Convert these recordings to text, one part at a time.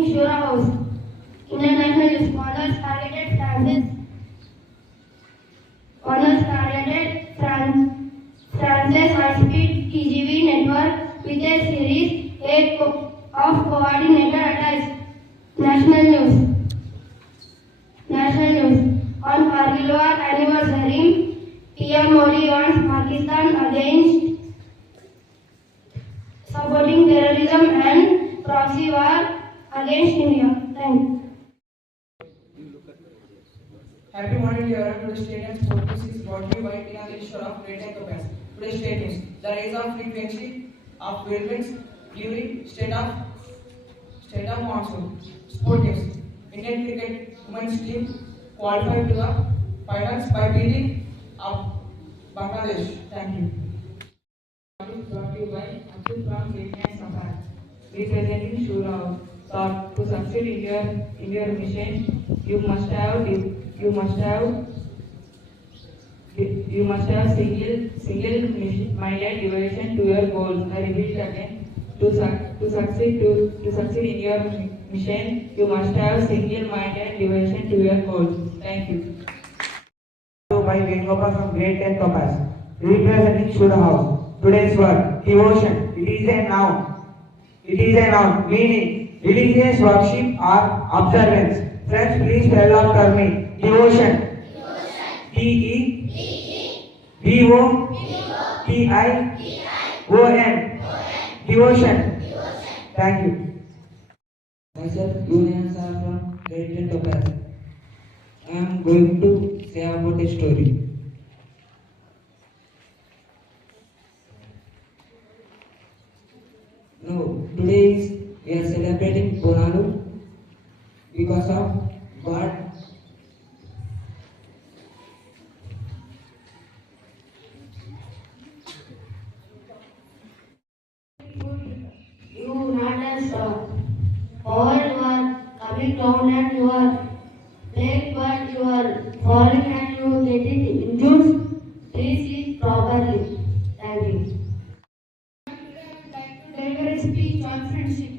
representing Shura House. International Scholars targeted France's high-speed TGV network with a series of coordinated attacks. National news. On Kargil War anniversary, PM Modi warns Pakistan against supporting terrorism and proxy war against India. Thank you. Happy morning, dear. Today's state sports is brought to you by Tina Ishwar of Great and Topaz. Today's state news: the rise of frequency of whirlwinds during state of monsoon. Sport news: Indian cricket women's team qualified to the finals by beating up Bangladesh. Thank you. Brought to you by Abdul from Great and Topaz. Representing Shura, thought to succeed in your mission, you must have single-minded devotion to your goals. I repeat again. To succeed in your mission, you must have single-minded devotion to your goals. Thank you. By Vengopa from Great and Topaz. Representing Shura House. Today's word: devotion. It is a noun. Meaning religious worship or observance. Friends, please spell after me. Devotion. DEVOTION. Devotion. Thank you. Myself, Julian Sir from Great and Topaz. I am going to say about a story. No, today we are celebrating Bonalu because of God. You not as all you are coming down and you are late, but you are falling and you get it injured. Please eat properly. Thank you. Deliver a speech on friendship.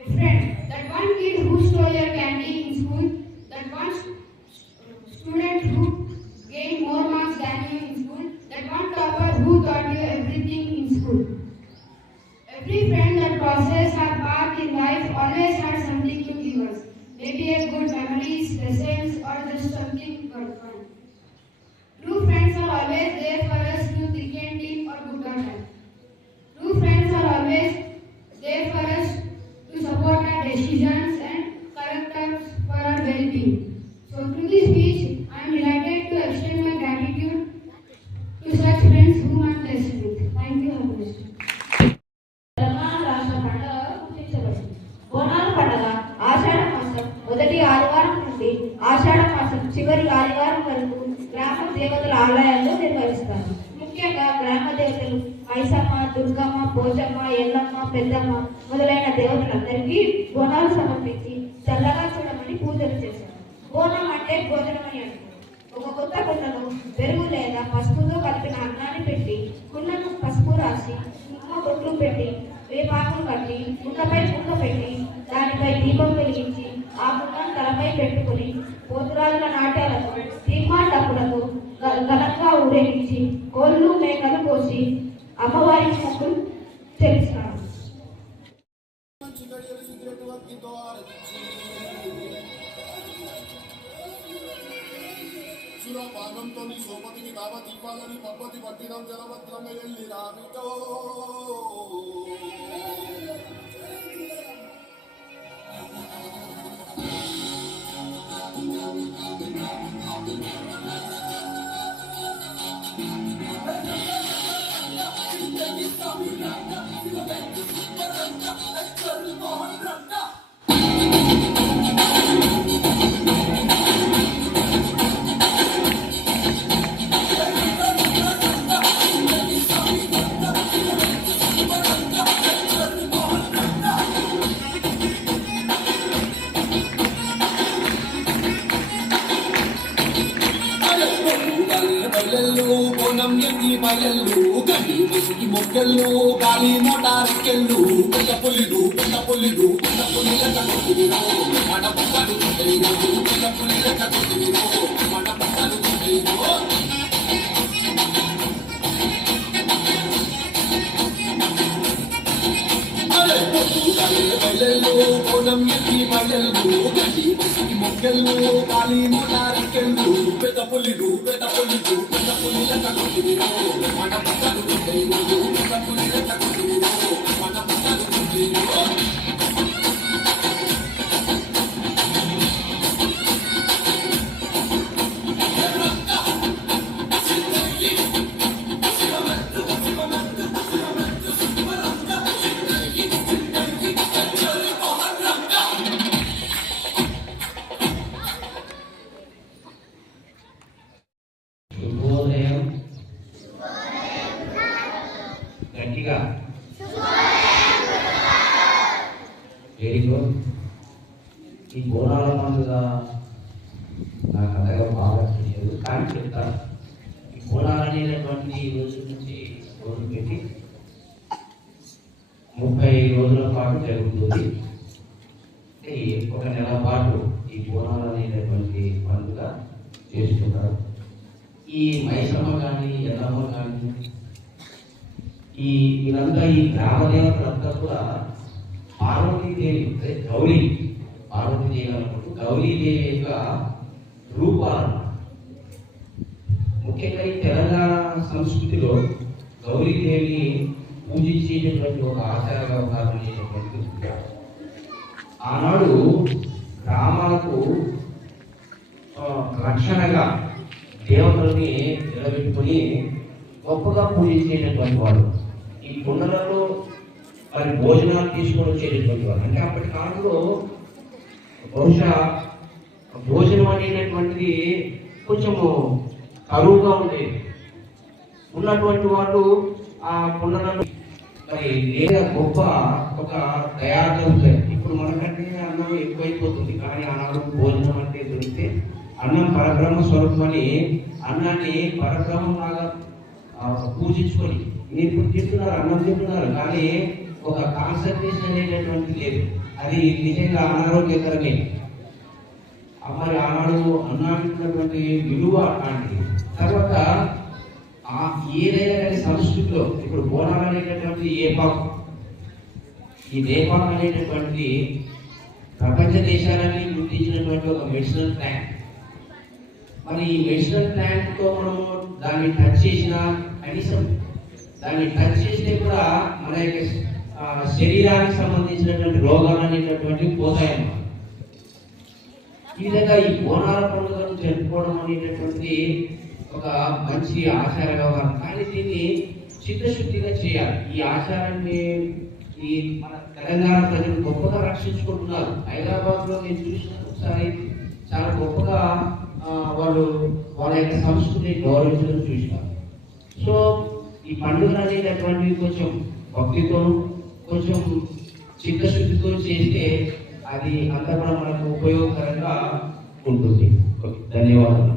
A friend, that one kid who stole your candy in school, that one student who gained more marks than you in school, that one topper who taught you everything in school. Every friend that crosses our path in life always has something to give us. Maybe a good memories, lessons, or just something good fun. True friends are always there for us through thick and thin or good or bad. True friends are always there for us to support our decisions and correct us for our well-being. So through this speech, I am delighted to extend my gratitude to such friends whom I am blessed with. Thank you, Abhishek. Telangana రాష్ట్ర పండుగ గుర్తించబడింది. బోనాల పండుగ ఆషాఢ మాసం మొదటి ఆదివారం నుండి ఆషాఢ మాసం చివరి ఆదివారం వరకు గ్రామ దేవతల ఆలయాల్లో నిర్వహిస్తారు. ముఖ్యంగా గ్రామ దేవతలు మైసమ్మ, దుర్గమ్మ, పోచమ్మ, ఎల్లమ్మ, పెద్దమ్మ మొదలైన దేవతలందరికీ బోనాలు సమర్పించి చల్లగా చూడమని పూజలు చేశారు. బోనం అంటే భోజనం అని అంటారు. ఒక కొత్త కుండలో పెరుగు లేదా పసుపుతో కలిపిన అన్నాన్ని పెట్టి కుండను పసుపు రాసి కుంకుమ బొట్లు పెట్టి వేపాకులు కట్టి కుండపై కుండ పెట్టి దానిపై దీపం వెలిగించి ఆ కుండను తలపై పెట్టుకుని పోతురాజుల నాట్యాలతో తీర్మా డప్పులతో ఘనంగా ఊరేగించి కోళ్ళు మేకలు కోసి అమ్మవారి మొక్కులు చెల్లిస్తారు. పానంతో నీ సోపతికి కావ దీపాలని పబ్బతి పట్టినం జలభద్రంగా ఎల్లి రామిటో ఎత్తి బయళ్ళు గడ్డి ముసుకి మొక్కళ్ళు గాలి మోటారెక్కెళ్ళు పెద్ద పులిలు పెద్ద పులిలు పెద్ద పులిల కట్టుకునిరో మన పక్కలు చుట్టేరో పెద్ద పులిల కట్టుకునిరో మన పక్కలు చుట్టేరో బయలు పొలం ఎత్తి బయళ్ళు గడ్డి ముసుకి మొక్కళ్ళు గాలి మోటారెక్కెళ్ళు పెద్ద పులిలు పెద్ద పులిలు పెద్ద పులిల కట్టుకునిరో మన పక్కలు చుట్టేరో పెద్ద పులిల కట్టుకునిరో మన పక్కలు చుట్టేరో శుభోదయం గట్టిగా వెరీ గుడ్. ఈ బోనాల పండుగ నాకు అంతగా బాగా తెలియదు కానీ చెప్తాను. ఈ బోనాలు అనేటటువంటి ఈ రోజు నుంచి మొదలుపెట్టి 30 రోజుల పాటు జరుగుతుంది. ఒక నెల పాటు ఈ బోనాలు అనేటటువంటి పండుగ చేస్తున్నారు. ఈ మైసమ్మ కానీ ఎల్లమ్మ కానీ వీళ్ళంతా ఈ గ్రామ దేవతలంతా కూడా పార్వతీదేవి పార్వతీదేవి అనుకుంటూ గౌరీదేవి యొక్క రూపాలు. ముఖ్యంగా ఈ తెలంగాణ సంస్కృతిలో గౌరీదేవిని పూజించేటటువంటి ఒక ఆచార వ్యవహారం అనేటటువంటి ఆనాడు గ్రామాలకు రక్షణగా దేవతల్ని నిలబెట్టుకుని గొప్పగా పూజించేటటువంటి వాడు. ఈ కుండలలో మరి భోజనాలు తీసుకొని వచ్చేటటువంటి వాడు. అంటే అప్పటి కాలంలో బహుశా భోజనం అనేటటువంటిది కొంచెము కరువుగా ఉండేది. ఉన్నటువంటి వాళ్ళు ఆ కుండలను మరి లేదా గొప్ప ఒక తయారు ఉంటాయి. ఇప్పుడు మనకంటే అన్నం ఎక్కువైపోతుంది, కానీ ఆనాడు భోజనం అంటే దొరికితే అన్నం పరబ్రహ్మ స్వరూపం అని అన్నాన్ని పరబ్రహ్మంలాగా పూజించుకొని మీరు ఇప్పుడు తింటున్నారు, అన్నం తింటున్నారు, కానీ ఒక కాన్సన్ట్రేషన్ అనేటటువంటి లేదు. అది నిజంగా అనారోగ్యకరమే. మరి ఆనాడు అన్నానికి ఉన్నటువంటి విలువ అలాంటిది. తర్వాత ఏదైనా కానీ సంస్కృతిలో ఇప్పుడు బోనాలు అనేటటువంటి ఈ దేపాకు అనేటటువంటి ప్రపంచ దేశాలని గుర్తించినటువంటి ఒక మెడిసినల్ ప్లాంట్. మరి ఈ మెడిసినల్ ప్లాంట్తో మనము దాన్ని టచ్ చేసినా, కనీసం దాన్ని టచ్ చేస్తే కూడా మన యొక్క శరీరానికి సంబంధించినటువంటి రోగాలు అనేటటువంటివి పోతాయన్నమాట. ఈ విధంగా ఈ బోనాల పండుగను జరుపుకోవడం అనేటటువంటిది ఒక మంచి ఆచార వ్యవహారం. కానీ దీన్ని చిత్తశుద్ధిగా చేయాలి. ఈ ఆచారాన్ని ఈ మన తెలంగాణ ప్రజలు గొప్పగా రక్షించుకుంటున్నారు. హైదరాబాద్లో నేను చూసిన ఒకసారి చాలా గొప్పగా వాళ్ళు వాళ్ళ యొక్క సంస్కృతిని గౌరవించడం చూసినారు. సో ఈ పండుగలు అనేటటువంటివి కొంచెం భక్తితో, కొంచెం చిత్తశుద్ధితో చేస్తే అది అంతా కూడా మనకు ఉపయోగకరంగా ఉంటుంది. ధన్యవాదాలు.